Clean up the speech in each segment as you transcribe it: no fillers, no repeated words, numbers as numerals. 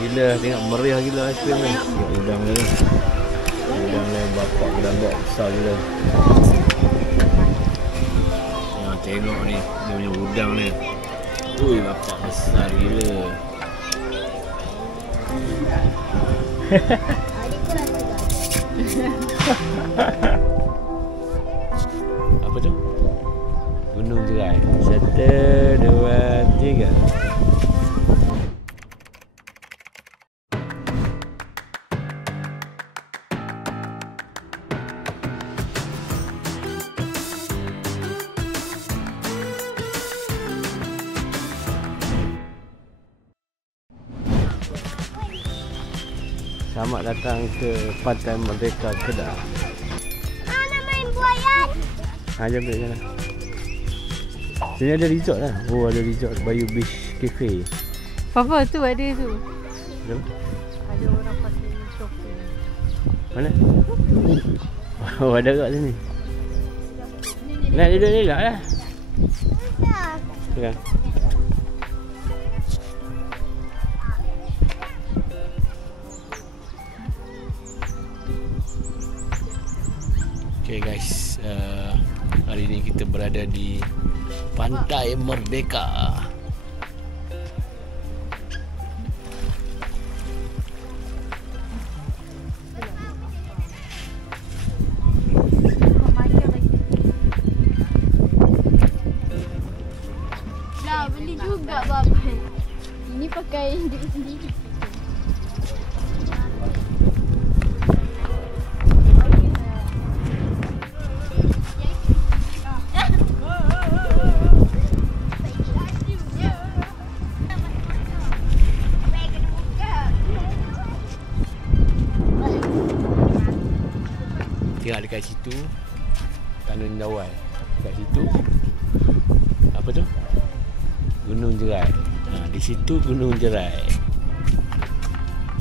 Gila, tengok meriah gila aiskrim ni. Tengok udang dia ni. Udang ni bapak udang buat besar gila. Tengok ni, dia punya udang ni. Ui, bapak besar gila. Apa tu? Gunung Jerai. 1, 2, 3. Selamat datang ke Pantai Merdeka Kedah. Nak main buayan. Jom duduk sana. Sini ada resort lah. Oh, ada resort Bayou Beach Cafe. Apa tu ada tu? Jom. Ada orang pakai shopping. Mana? Oh, ada kat sini. Nak duduk ni lah. Pegang. Okay guys, hari ini kita berada di Pantai Merdeka. Dah beli juga bapak. Ini pakai duit sendiri. Tengok dekat situ Tanah Dawai. Dekat situ apa tu? Gunung Jerai. Di situ Gunung Jerai.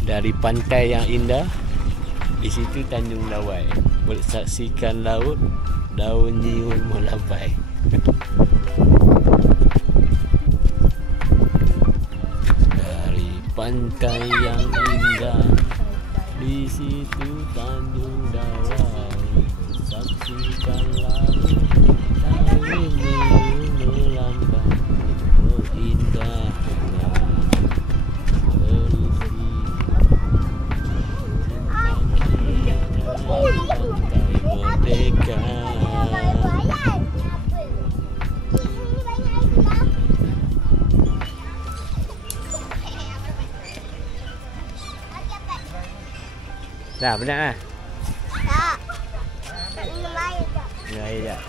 Dari pantai yang indah, di situ Tanjung Dawai. Boleh saksikan laut, daun nyiul melabai. Dari pantai yang indah, di situ Tanjung Dawai. Saksikan laut, daun nyiul melambai. Oh indahnya berisi Pantai Merdeka. Dah penat lah? Tak. Tak minum air tak. Minum air tak?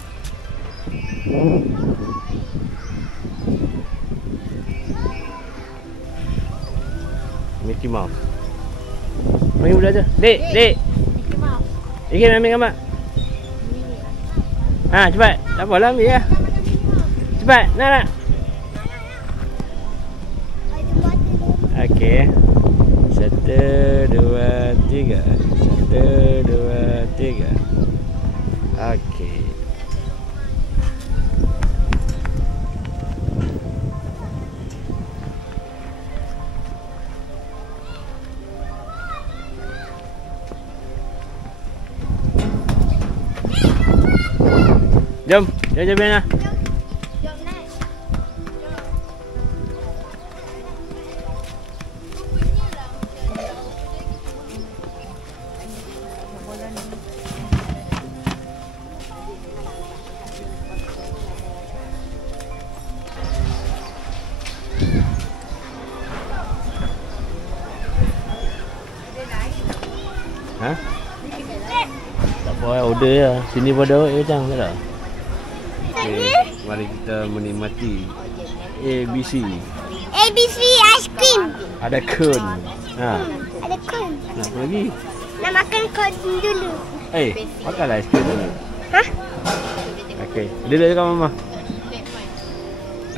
Mickey Mouse. Panggil budak tu. Dek, dek. Mickey Mouse. Ingin ambil gambar. Cepat. Tak apalah ambil lah. Cepat, nak. Okey. 1, 2, 3. 1, 2, 3. Okey. Jom Bina. Jom naik. Ha? Tak apa, order lah. Sini pada macam tak tak? Okay, mari kita menikmati ABC. ABC ice cream. Ada kun. Ada kon. Nak apa lagi? Nak makan kon dulu. Makanlah aiskrim dulu. Hah? Okey, duduk dekat mama.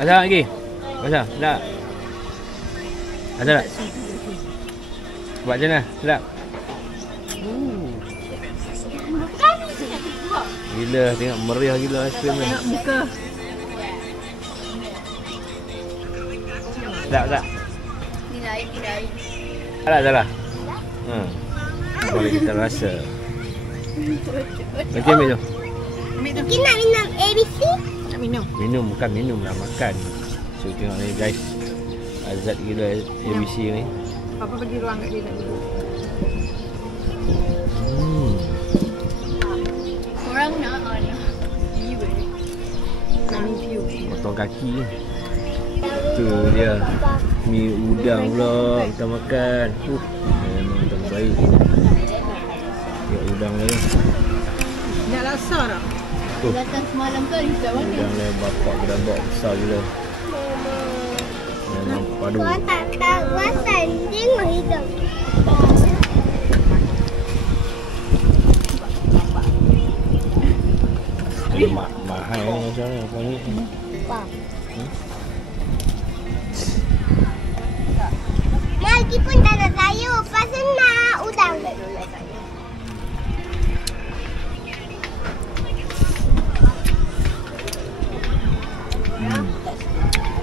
Ada lagi? Ada? Tak? Ada tak? Buat macam mana? Sedap? Gila, tengok meriah gila aiskrim ni. Tengok muka. Sedap tak? Ni lain. Salah. Boleh kita rasa. Okey, ambil tu. Kita nak minum ABC? Nak minum. Minum, bukan minum lah, makan. So tengok ni guys, Azad gila ABC ni. Papa bagi ruang kat dia nak duduk. Orang nak Ibu. Nak review. Potong kaki ni. Tu dia. Mi udang pula kita makan. Memang terbaik. Tengok udang dia. Nak laksa tak? Datang semalam tu Rizal mana? Udang dia bapak kita bawa besar gila. Memang padu. Kau tak tahu wasan. Tengok hidung. Mahal ni macam ni apa ni? Lagi pun tak nak sayur. Pasal nak udang.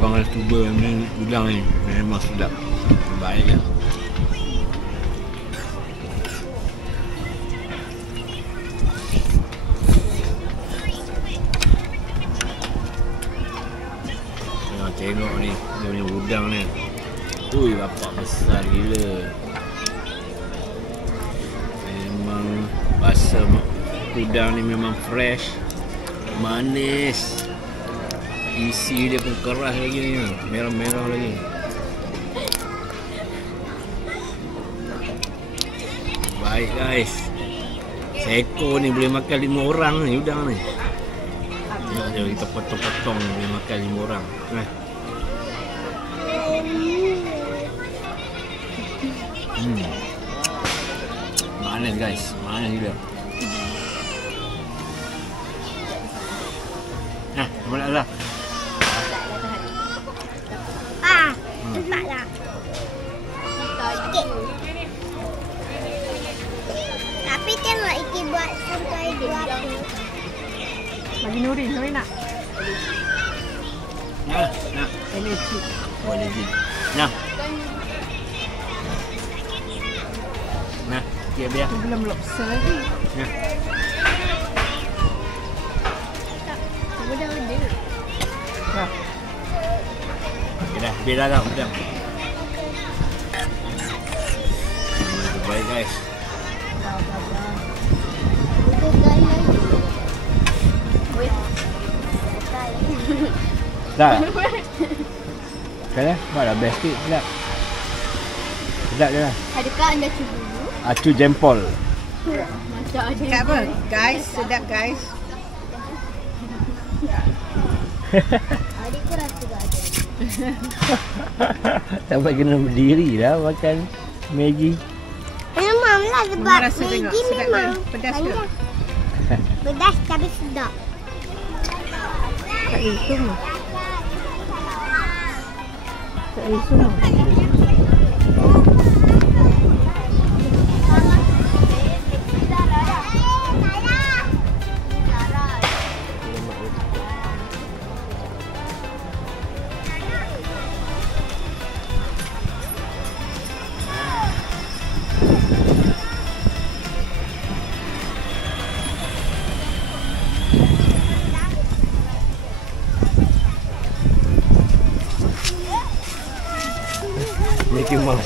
Korang harus cuba ni udang ni. Memang sedap. Baik lah. Tengok ni, dia punya udang ni. Ui, bapak besar gila. Memang rasa udang ni memang fresh, manis. Isi dia pun keras lagi ni, merah-merah lagi. Baik guys. Seekor ni boleh makan 5 orang ni udang ni. Tengok kita potong-potong boleh makan 5 orang. Manis guys, manis juga. Boleh lah. Nampaklah. Sikit. Tapi tengok Iki buat sampai 2. Bagi Nurin nak? Nak. Legit. Oh, legit. Nah. Okay, biar. Itu belum lobster lagi. Nah. Kamu dah ada. Dah. Okay dah, biar dah udang. Baik guys. Itu gaya. Sedap. Kan buatlah best sikit, sedap. Sedap je lah. Adakah anda cuba dulu? Acu jempol. Macam ada. Cakap apa? Guys, sedap guys. Adikku rasa tak ada. Sampai kena berdiri dah makan Maggi. Memang lah sebab Mama rasa tengok, Maggi sedap memang kan? Pedas ke? banyak. Pedas tapi sedap. Tak risum lah. Tak risum lah. Mickey Mouse.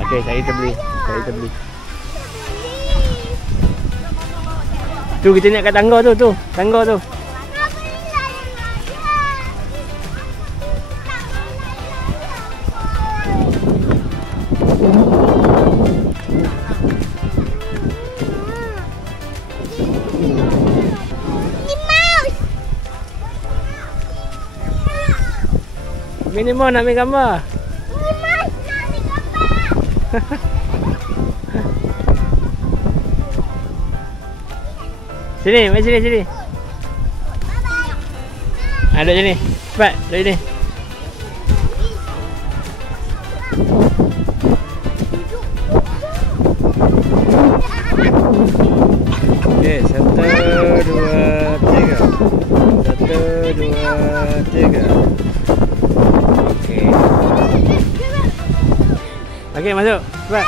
Okey, saya terbeli. Tu kita naik kat tangga tu, tangga tu. Minimum nak ambil gambar. Sini, mari sini, sini. Duduk sini. Cepat, duduk sini. Okey, 1, 2, 3. 1, 2, 3. Okey. Okey, masuk. Cepat.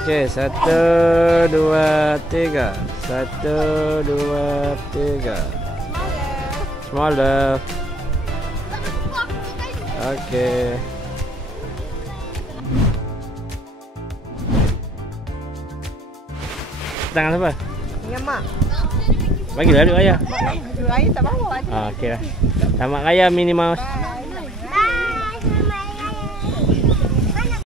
Okey, 1, 2, 3. 1, 2, 3. Smaller. Okey. Tangan siapa? Dengan mak. Bagilah duit ayah. Mak, ayah tak bawa. Okey lah. Selamat Raya Minnie Mouse. Bye.